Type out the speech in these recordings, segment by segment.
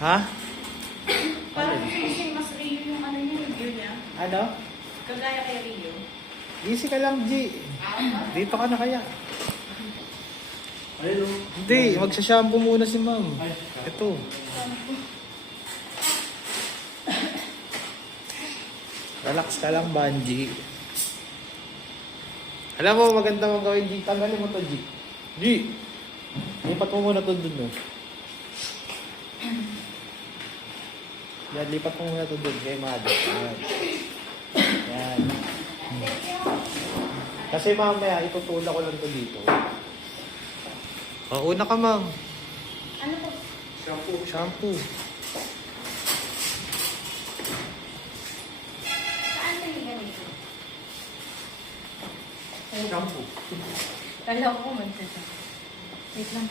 Ha? Parang kasi mas Rio yung ano niya, yung gear niya. Ano? Kagaya kay Rio. Easy ka lang, G. Dito ka na kaya. Ayun o. Hindi, magsashampoo muna si ma'am. Ito. Relax ka lang, Banji. Alam mo, maganda mong gawin, G. Tanggalin mo to, G. G! Lipat mo muna to dun, no? Yan, lipat mo muna to dun kay Mother. Yan. Yan. Kasi mamaya, itutulak ko lang to dito. O, una ka, ma'am. Ano po? Shampoo. Shampoo. Saan ba yung ganito? Shampoo. Kala ko magsasa. Wait lang.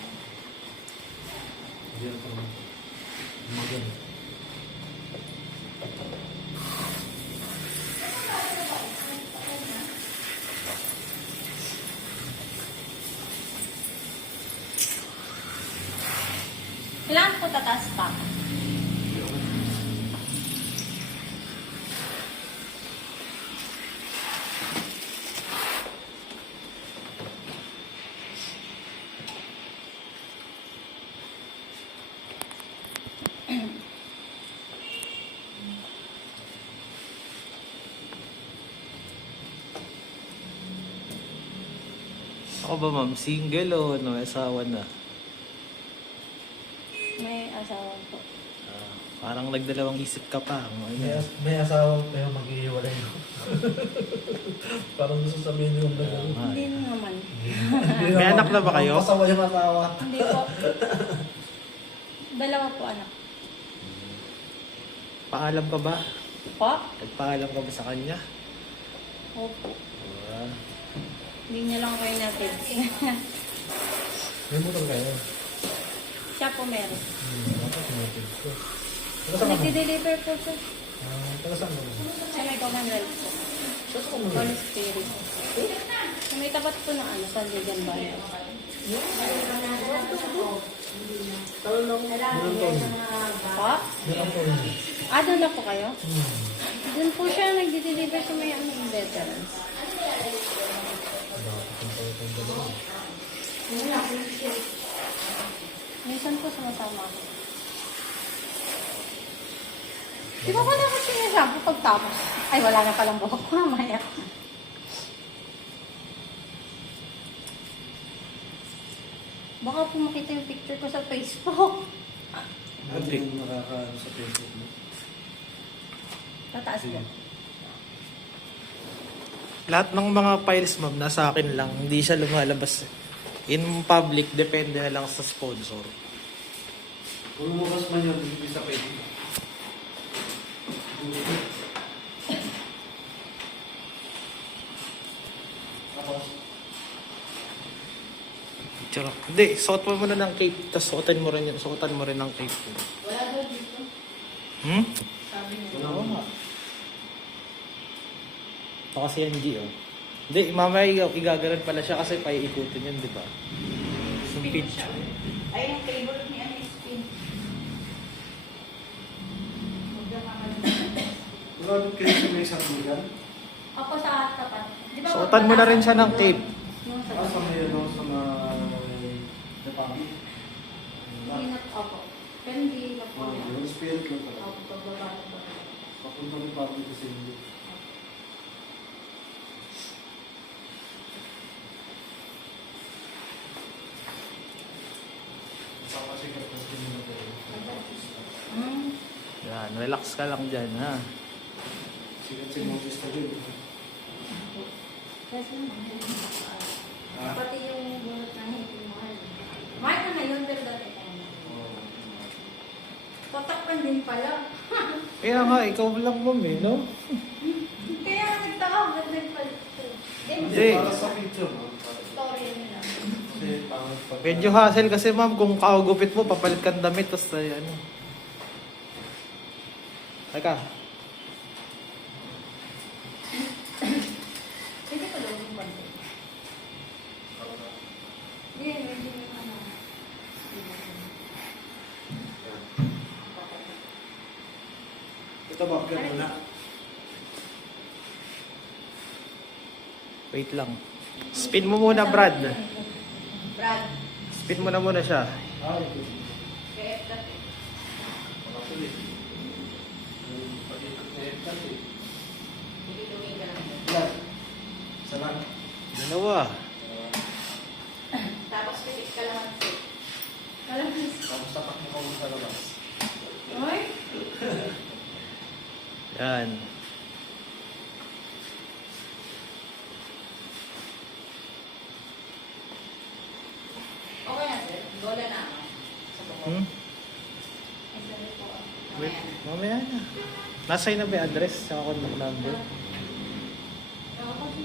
Diyan pa. Maganda. Kailangan po tataas pa. Ako ba, ma'am? Single o ano? Asawa na? May asawa po. Parang nagdalawang isip ka pa. Ano? May asawa pero mag-iiwalay ko. Parang gusto sabihin yung gano'n. Ah, Hindi naman. May anak na ba kayo? Pasawa yung asawa. Hindi po. Dalawa po anak. Paalam ka ba? Po? Nagpaalam ka ba sa kanya? Opo. Ah, Hindi niya lang kayo natin. May motor kayo. Siya po meron. Dapat sinatid ko. Taga saan ka mo? Nag-deliver po siya. Taga saan ka mo? Sa may Commonwealth po. Siya sa kumulo. Holy Spirit. Sa may tapat po ng ano, San Diego Bayan. Talo lang. Ilang taon? Po? Ilang taon? Doon na po kayo? Doon po siya nag-deliver sa may ano, veterans. Minsan po sumasama ako. Di ba wala ko sinasama pagtapos? Ay, wala na palang buhok ko mamaya. Baka po makita yung picture ko sa Facebook. Ano yung nakakaano sa Facebook mo? Tataas po. lahat ng mga files, ma'am, nasa akin lang. Hindi siya lumalabas. In public, depende na lang sa sponsor. Kung lumabas man yun, hindi sa pwede. Tapos, Tsaka, hindi, suot mo muna ng cape, tapos suotan mo rin ng cape. Wala daw dito. Hmm? Sabi niya. Oo nga. Ito kasi yan, G, oh. Hindi, mamaya igagalan pala siya kasi paiikutin yun, di ba? Yung Spin pitch. siya. Ay, yung favorite ni ano yung spin. wala kayo may isang bilan? Ako sa tapat. Di ba, Suotan mo na rin siya ng tape. Yung sa Sa may ano, sa may Napabi. Pinat ako. Pero hindi na po. Yung spirit lang pala. Ako, pagbaba na ba? Papunta ni Papi kasi hindi. Papasikat na skin na po. Hmm. Yan, relax ka lang dyan, ha? Sikat si Moses na din. Kasi, Ha? pati yung bunot na hindi mahal. Mahal na ngayon, pero dati tayo. Tatakpan din pala. Kaya nga, ikaw lang, ma'am, eh, no? Kaya nagtaka, ba't nagpalit ko? Hindi. Para sa picture, no? Story nila. Kasi pangit pag... Medyo hassle kasi, ma'am, kung kaugupit mo, papalit kang damit, tapos, ano. Teka. Hindi ko lang yung banda. Hindi, medyo yung ano. Pagkat mo na. Wait lang. Spin mo muna, Brad. Brad. Spin mo na muna siya. Ay, ito. KF dati. Actually, yung pag-ikot na yun kasi. Dumi ka lang. Ilan? Isa lang. Dalawa. Tapos pitik ka lang. Kalamansi. Tapos tapak mo ka sa labas. Oy. Yan. Okay na, sir. Gola na ako. Sa buko. Hmm? Ay, sorry po. Wait, Mamaya na. mamaya na. Nasa na ba yung address sa contact number? Oo, kasi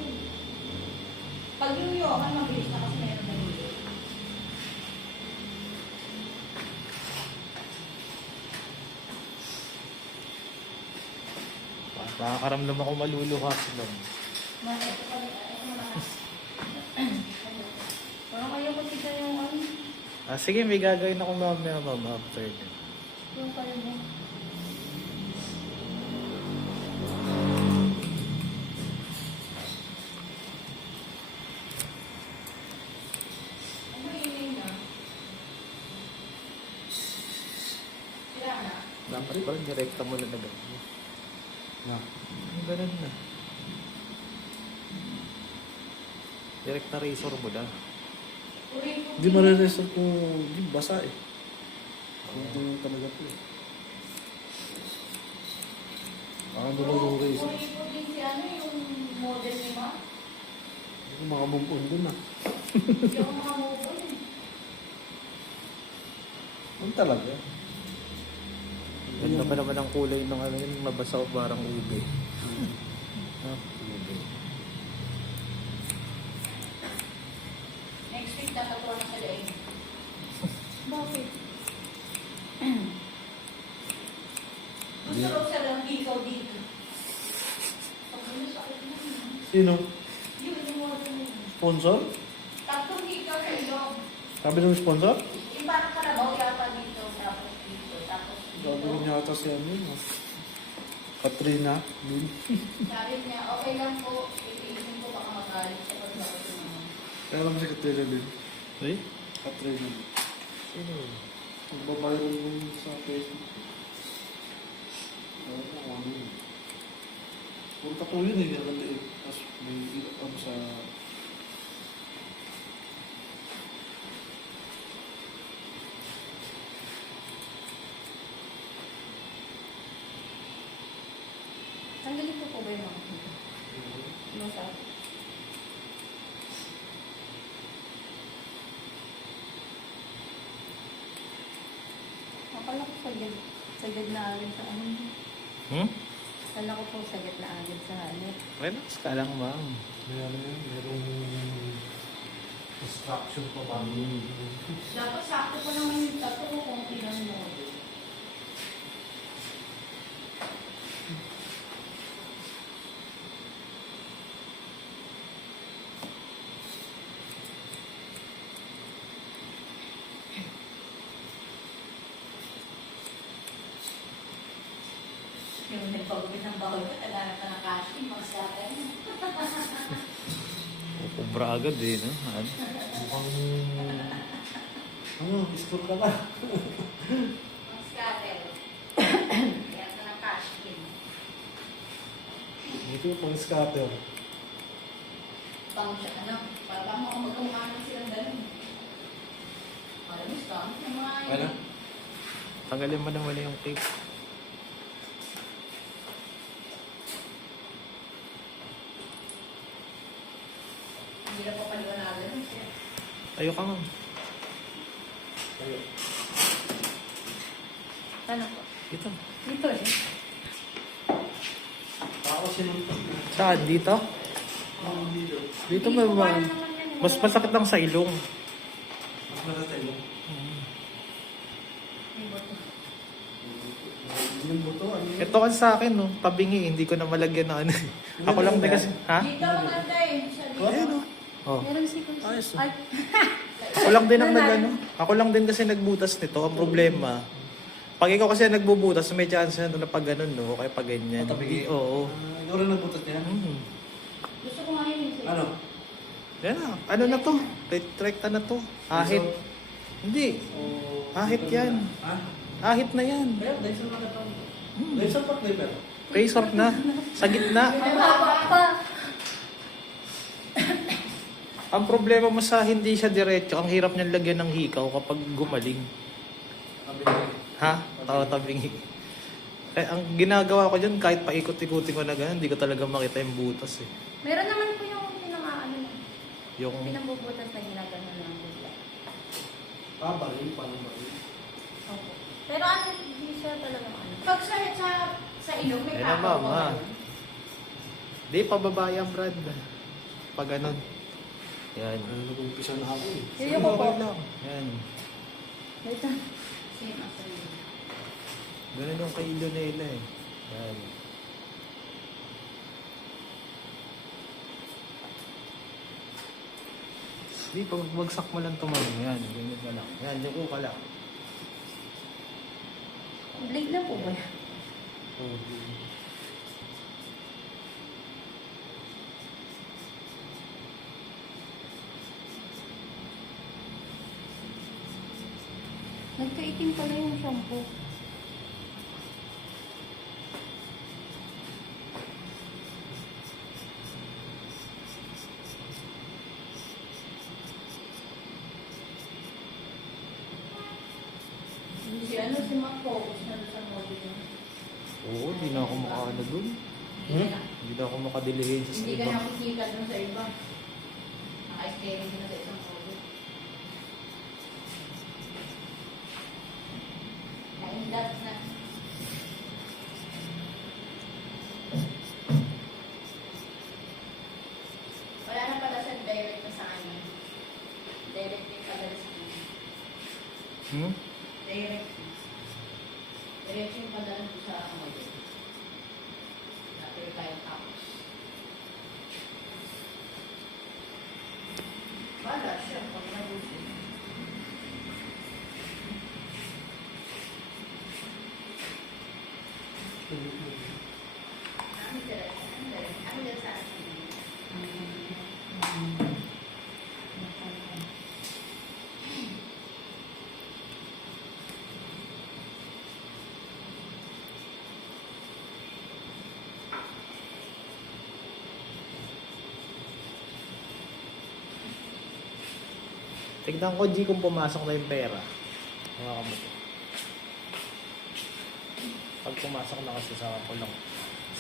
pag yung yokan, mabilis na kasi meron na yun. Nakakaramdam ako maluluha sila. Mamaya ito pa rin. Ito malakas. Parang kayo kasi yung ano. Ah, sige, may gagawin ako mamaya, ma'am, after din. Yung kayo mo. Ano yun na? Sira na. Dapat parang direkta mo na agad. Na. Ganun na. Direct na razor mo na. Hindi mariresort kung hindi basa eh. Ito yung talaga po eh. Parang doon yung razor. Uri po din si ano yung model ni Ma. Hindi ko makamumpun doon ah. Hindi ako makamove on eh. Ano talaga? Ganda pa naman ang kulay ng ano yun, mabasa o parang ube. Ah, ube. Next week natatuwa na sa leeg. Bakit? Gusto ko sa lang ikaw dito. Pag ano sakit na yun. Sino? Yun yung model mo. Sponsor? Tatlong ikaw sa loob. Sabi ng sponsor? Yung parang karabaw yata dito. Tapos dito. Tapos Sabi ko dito. niya ata si ano yun. Katrina. Din. Sabi niya, okay lang po. Iisin ko baka magalit sa paglakot ko naman. Kaya lang si Katrina din. Ay? Katrina din. Sino? Magbabayro mo sa Facebook. Ano ko ano yun. Puro tattoo yun eh. Nalaliit. Tapos may ano sa... Tanggalin ko po ba yung mga dito? Masabi. Akala ko sagad na agad sa ano. Hmm? Akala ko po sagad na agad sa halit. Relax ka lang, ma'am. May ano yun. Merong... Instruction pa ba? Dapat sakto pa naman yung tato ko kung ilan mo. Yung nagpagupit ng bahol ka, talanap ka ng casting, mag-scatter. Kupubra agad eh, no? Ano? Mukhang... Ano? Score ka ba? Mag-scatter. Kaya ka ng casting. Ito yung pang scatter. Pang siya, ano, parang mga magkamukha naman silang ganun. Parang gusto, yung mga... Ano? Tanggalin mo na wala yung tape. Hindi na pa paliwanagan. Tayo ka, ma'am. Tayo. Ano po? Dito. Dito eh. Ako sinuntok na. Saan? Dito? Dito. Dito ba ba? Mas masakit lang sa ilong. Mas masatay mo. Hindi yung buto. Ano yun? Ito kasi sa akin, no? Tabingi, hindi ko na malagyan ng ano. Ako lang din kasi, ha? Dito maganda eh. Sa dito. Ayan, no? Oh. Meron si Kuya. Ayos, oh. Ay. Ako lang din ang nag, ano? Ako lang din kasi nagbutas nito. Ang problema, Pag ikaw kasi nagbubutas, may chance na pag ganun, no? O kaya pag ganyan. Matabigi. Oo. Ikaw rin nagbutas niya? Mm. Gusto ko nga yun. Ano? Yan na. Ano na to? Rekta na to. Ahit. Hindi. Ahit yan. Ha? Ahit na yan. Kaya, Dyson na ito. Dyson pa clipper. Razor na. Sa gitna. Ang problema mo sa hindi siya diretso, ang hirap niyang lagyan ng hikaw kapag gumaling. Ha? Tawa-tabing hikaw. Eh, ang ginagawa ko dyan, kahit paikot-ikutin ko na gano'n, hindi ko talaga makita yung butas eh. Meron naman po yung pinaka-ano na. Yung... Pinambubutas na ginagano ng bigla. Baril, paano baril? Opo. Pero ano, hindi siya talaga ano. Pag sa ilong, may Eh na ma'am, ha? Di, pababa yan, Brad. Pag ganun. Yan. Nag-umpisa na ako eh. Yun yung Okay po. lang. Yan. Wait lang. Same as sa ilong. Ganun yung kay Ilonela eh. Yan. Di, pagbagsak mo lang ito, ma'am. Yan, ganyan ka lang. Yan, yung ka lang. Blade na po ba yan? Oh. Nagkaitim pala yung shampoo. Si Mac focus na doon sa model niya. Oo, di na ako makaano dun. Hindi na ako makadilihin sa Hindi ka iba. nakikita doon sa iba. Naka-staring ka na sa isang model. Naindat na. Wala na pala siya direct na sa kanya. Direct yung pala sa kanya. Hmm? Direct. Direct yung padala ko sa model. After tayo tapos. Wala siya pag nabusin. Ano sila? Ano sila sa akin? Tignan ko, G, kung pumasok na yung pera. Mga kamuto. Pag pumasok na kasi sa ako lang,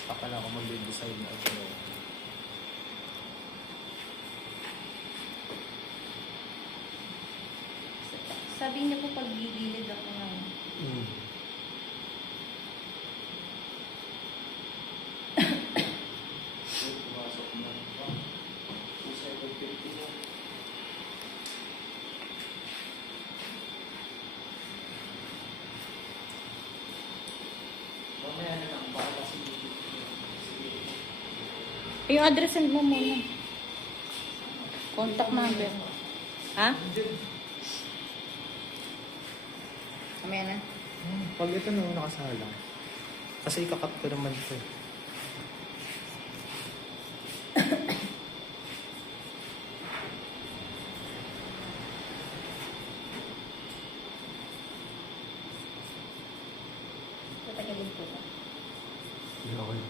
saka na ako mag-design na ako. Sabi niya po pag gigilid ako ng Pumasok na. 2,750 na. Mamaya na lang, baka kasi yung address send mo muna. Contact number. Ha? Kamaya na. Pag ito na nakasalang. Kasi ikakat ko naman ito. Tatagalin ko ba? Okay.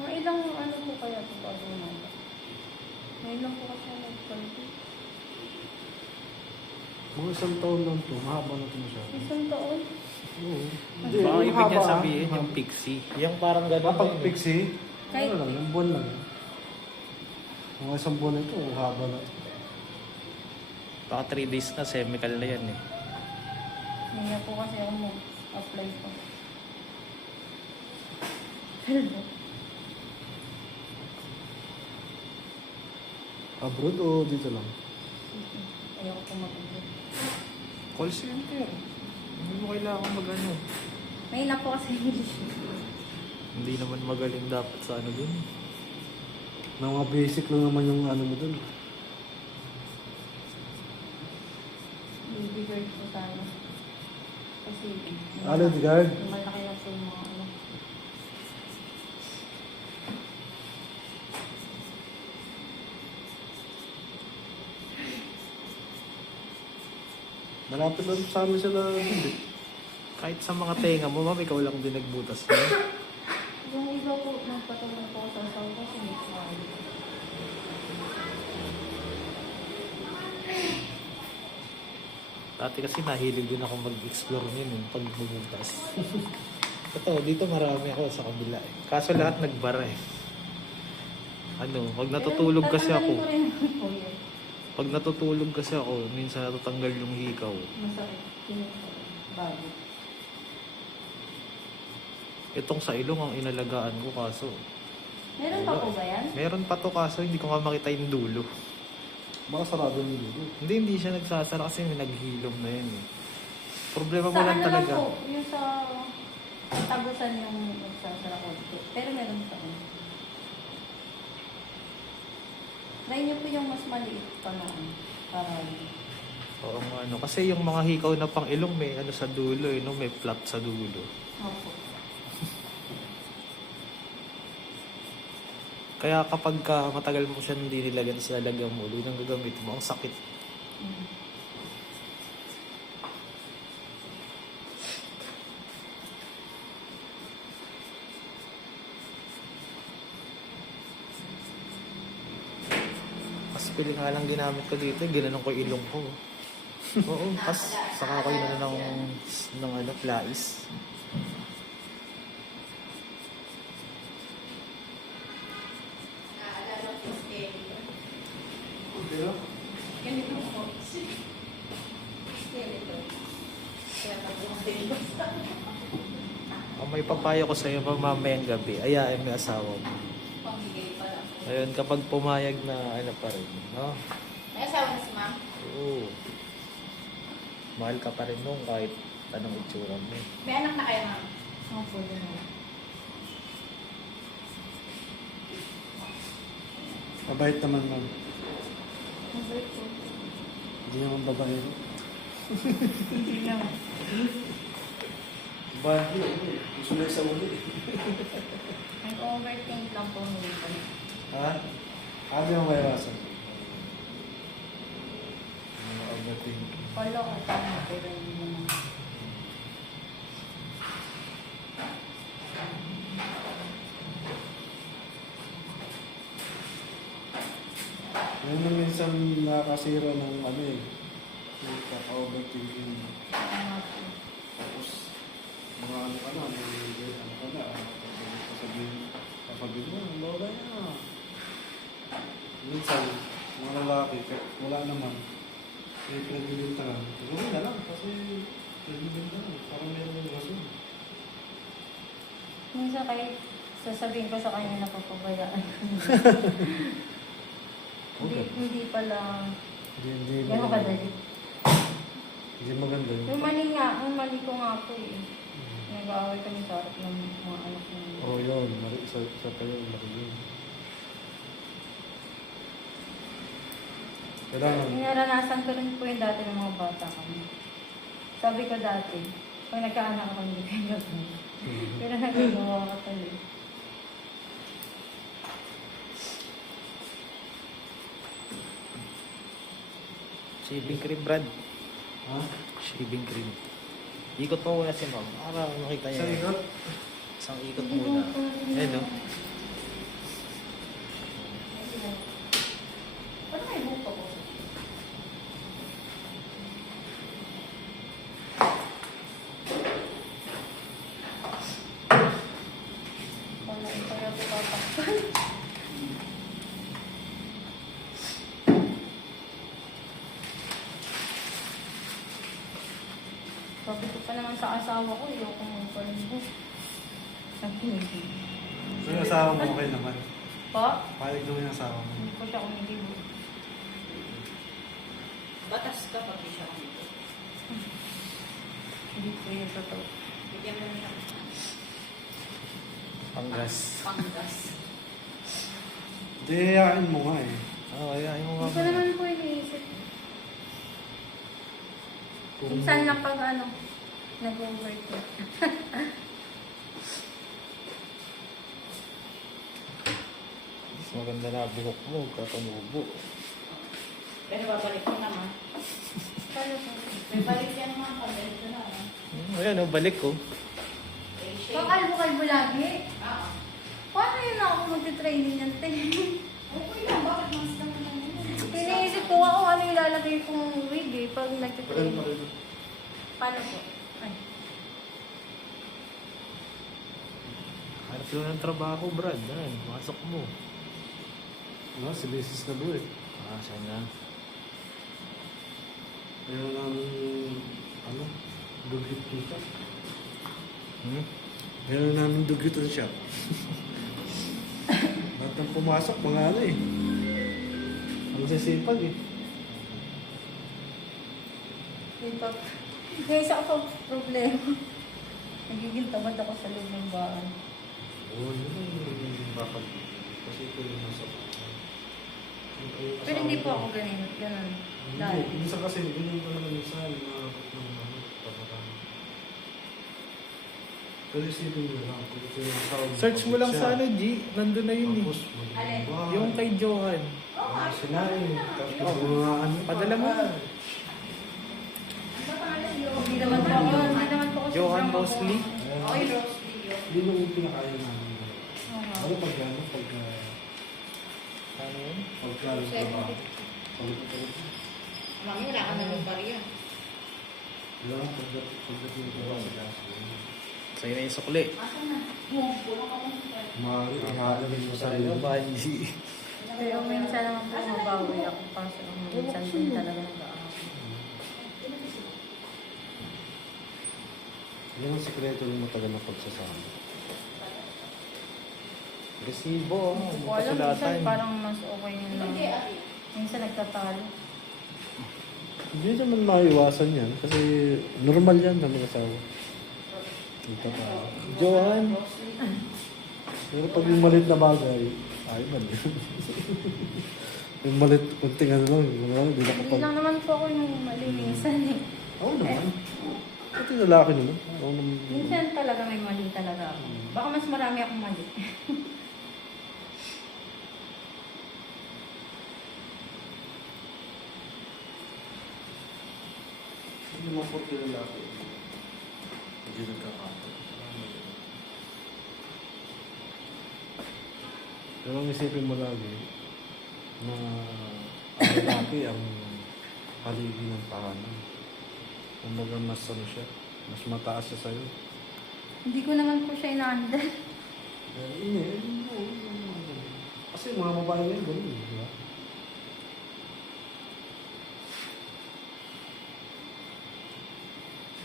Mga ilang ano po kaya ito bago naman? Ngayon lang po kasi nag-conti. Mga isang taon lang to, mahaba na ito masyado. Isang taon? Oo. Baka ibig niya mahaba, sabihin mahaba. yung pixie. Yung parang gano'n. Kapag pixie, Kahit- ano lang, yung buwan lang. Mga isang buwan ito, haba na. Baka 3 days na, semical na yan eh. Hindi na po kasi ako mag-apply pa. Hello. Abroad o dito lang? Ayoko po mag-ibig. Call center. Hindi mo kailangan mag-ano. May na po kasi English. Hindi naman magaling dapat sa ano dun. Mga basic lang naman yung ano mo dun. Baby girl po tayo. Kasi, Guard? malaki na po yung mga ano. Malapit lang sa amin sila. Kahit sa mga tenga mo, ma'am, ikaw lang din nagbutas mo. Yung iba po, nagpatulong po ako sa asawa ko, sinitsuhan. Dati kasi nahilig din ako mag-explore yun, pag bumutas. Ito, dito marami ako sa kabila eh. Kaso lahat nagbara eh. Ano, pag natutulog kasi ako, Tatanggalin ko rin po yun. pag natutulog kasi ako, minsan natatanggal yung hikaw. Masakit. Bago. Itong sa ilong ang inalagaan ko kaso. Meron pa po ba yan? Meron pa to kaso hindi ko nga makita yung dulo. Baka sarado yung dito. Hindi siya nagsasara kasi may naghilom na yun eh. Problema mo Sa lang ano lang talaga. po, yung sa tagusan yung nagsasara ko. Pero meron pa rin. Try niyo po yung mas maliit pa na ano, para Oo nga ano. Kasi yung mga hikaw na pang ilong may ano sa dulo eh, no? May flat sa dulo. opo. Kaya kapag matagal mo siya hindi nilagyan sa lalagyan mo, ulit ang gagamit mo, ang sakit. Mm. Mas pili nga lang ginamit ko dito, ginanong ko yung ilong ko. Oo, pas saka ko yun ng ano, plais. Pero, Ganito po. Skeleton. Kaya tapos Ang may papayo ko sa iyo pag mamayang gabi, ayain mo yung asawa mo. pamigay pa lang. Ayun, kapag pumayag na ano pa rin, no? May asawa na si ma'am? Oo. Mahal ka pa rin nung kahit anong itsura mo. May anak na kayo ma'am? Opo, yun na. mabait naman ma'am. Mabait po. Hindi naman babae. Hindi naman. Babae, gusto na sa uli. Nag-overthink lang po nito. Ha? Ano yung mayroon? Ano overthinking? Follow ko tama, pero hindi naman. Yun na minsan nakakasira ng ano eh. Yung kaka-overthinking. Tama po. Tapos, mga ano ka na, ano ka na, sasabihin mo, ang lola na. Minsan, mga lalaki, kahit wala naman, eh, pinagbibinta ka. Gawin na lang, kasi pinagbibinta lang, parang meron yung rason. Minsan kahit sasabihin ko sa kanya na papabayaan ko. Hindi pala Hindi gano'n maganda. kadali. Hindi maganda yun. Yung mali ko nga po eh. Nag-aaway kami sa harap ng mga anak ng Oo, yun. Isa pa yun, laki yun. Kailangan, Naranasan ko rin po yung dati ng mga bata kami. Sabi ko dati, pag nagkaanak ako, hindi kayo gagawin. Pero nagagawa ka tuloy. Shaving cream, Brad. ha? Shaving cream. Ikot mo muna si ma'am. Para makita niya. Sa ikot? Isang ikot muna. Ayun, no? Ano may buka ko? Wala yung kaya ko tatakpan. Sabi ko pa naman sa asawa ko, ayoko mong palbo. Sabi hindi. Yung asawa mo okay naman. Po? Palig naman yung asawa mo. Hindi po siya kumikibo. Batas ka pag di siya kumito. Hindi po yung totoo. Bigyan mo niya Panggas. panggas. Hindi, yakin mo nga eh. Oo, ayaw mo Hindi ko naman po iniisip. Minsan lang pag nag-overtake. Mas maganda na bihok mo, katanubo. Pero babalik ko naman. Paano po? May balik yan naman pag ito na. Ayan, balik ko. Eh, shade. Kakalbo-kalbo lagi? Ah. Paano yun ako magti-training yan, te? Okay lang, bakit mas naman lang yun? Iniisip ko ako ano yung lalagay kong wig eh, pag Pagal nagtitraining. pa rin. Paano po? Ay. Hanap lang ng trabaho, Brad. Ayan, pasok mo. Ano, si Mrs. na doon eh. Sana. Meron ng, dugit po siya. Hmm? Meron namin dugitan siya. Lahat ng pumasok, mga ano eh. Ang sisipag eh. Dito. May isa ko problema. Nagiging tamad ako sa loob ng bahay. Oo, yun yung bakal. Kasi ito yung nasa Pero hindi po ako ganun. Ganun. Dahil. Hindi, minsan kasi, ganyan talaga minsan, nakakot ng tabakan. Pero isipin mo lang, kung gusto yung sound. Search mo lang sa ano, G. Nandun na yun eh. Tapos, Alin? Yung kay Johan. sila eh. Tapos, mga ano. Padala mo. Hindi naman po ako. Hindi naman po ako Johan sobrang Mosley. mabuhay. Okay, Rose video. Hindi mo yung pinakaya namin. Oo. Ano pag ano, pagka Ano yun? trabaho. Mami, wala ka naman bariya. Wala, pagdating ko ba sa gas. Sa'yo na yung sukli. Asan na? Kulang ka mong Maaari, ihahalagin mo sa iyo. Banji. Pero minsan naman po mabawi ako. Kaso minsan din talaga nag-aaral. Yan ang sikreto ng matagal na pagsasama. Resibo. Hindi ko alam, minsan parang mas okay yun na. Minsan nagtatalo. Hindi naman maiwasan yan kasi normal yan na mga asawa. Nagtatalo. Johan. Pero pag yung malit na bagay, ay man yun. Yung malit, kunting ano lang, hindi na Hindi kapag... lang naman po ako yung malinisan eh. Oo naman. Pati lalaki naman. Oo naman. Minsan talaga may mali talaga ako. Baka mas marami akong mali. Hindi naman po lalaki. Hindi nagkakato. Pero ang isipin mo lagi na ang lalaki ang haligi ng tahanan. Kumbaga mas ano siya, mas mataas siya sa'yo. Hindi ko naman po siya ina-handle. Kasi mga babae ngayon, ganun, di ba?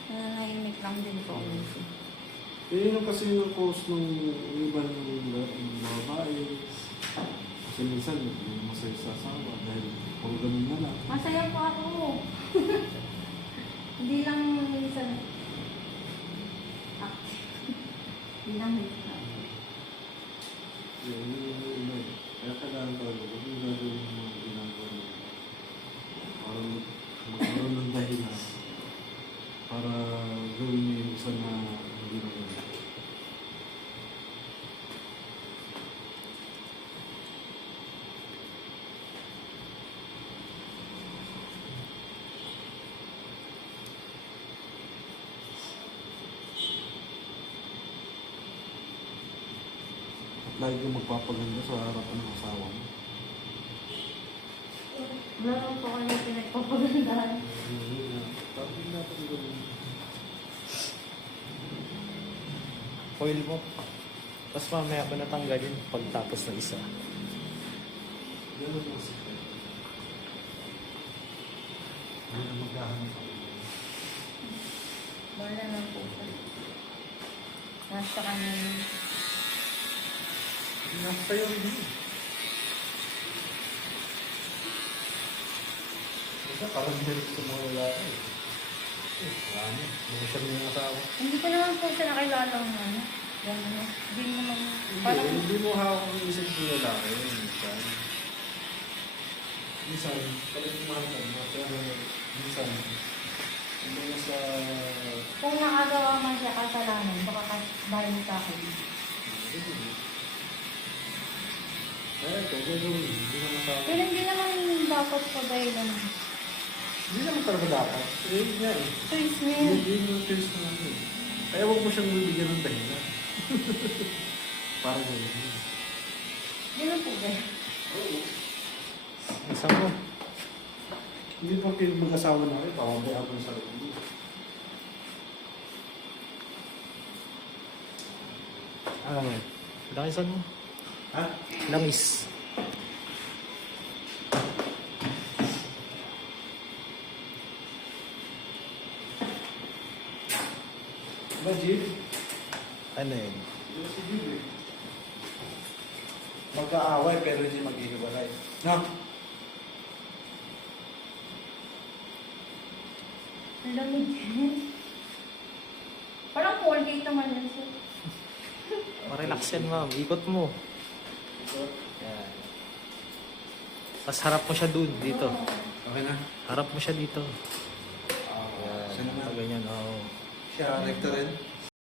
Nanahimik lang din po. minsan. Yun yung kasi yung cause ng ibang babae. Kasi minsan, masaya sa asawa dahil puro ganun na lang. Masaya po ako. Hindi lang minsan. Hindi lang minsan. Yun yung iba eh. Kaya kailangan talaga, kung yung gagawin yung mga ginagawa mo, parang magkaroon ng dahilan para gawin mo yung isa na hindi na gawin. At lagi kang magpapaganda sa harapan ng asawa mo. Wala naman po kayo pinagpapagandahan. Tapos natin gawin. Foil mo. Tapos mamaya ko natanggalin pagtapos ng isa. Ganun ang sikreto. Ano na maghahanap ako. Wala na po siya. Nasa kanya yun. Nasayaw din. Isa parang hirap sa mga lalaki. Ano? Hindi siya may asawa. Hindi ko naman po siya nakilala ng ano. Yan, ano. Hindi naman, parang, Hindi mo hawak ang isip ng lalaki. Minsan. Minsan, talagang mahal ka mo. Pero minsan, hindi mo sa... kung nakagawa man siya kasalanan, baka dahil sa akin. Kaya ito, gagawin. Hindi naman sa... Pero hindi naman dapat pa dahil ano. Hindi naman talaga dapat. Eh, nga eh. Choice niya yun. Hindi mo choice na ano eh. Kaya huwag mo siyang bibigyan ng dahilan. Para gawin. Ganun po ba? Isa mo. Hindi pa mag-asawa na kayo, pawabayaan mo sa sarili. Ano? Langisan mo. Ha? Langis. Ba, Jim? Ano yun? Hindi si Jim eh. Magkaaway pero hindi maghihiwalay. No? Ang lamig. Parang Colgate naman yun siya. Relax yan, ma'am. Ikot mo. Yan. Tapos harap mo siya dun, dito. Okay na? Harap mo siya dito. Siya naman. Ganyan, oo. Siya, recto rin.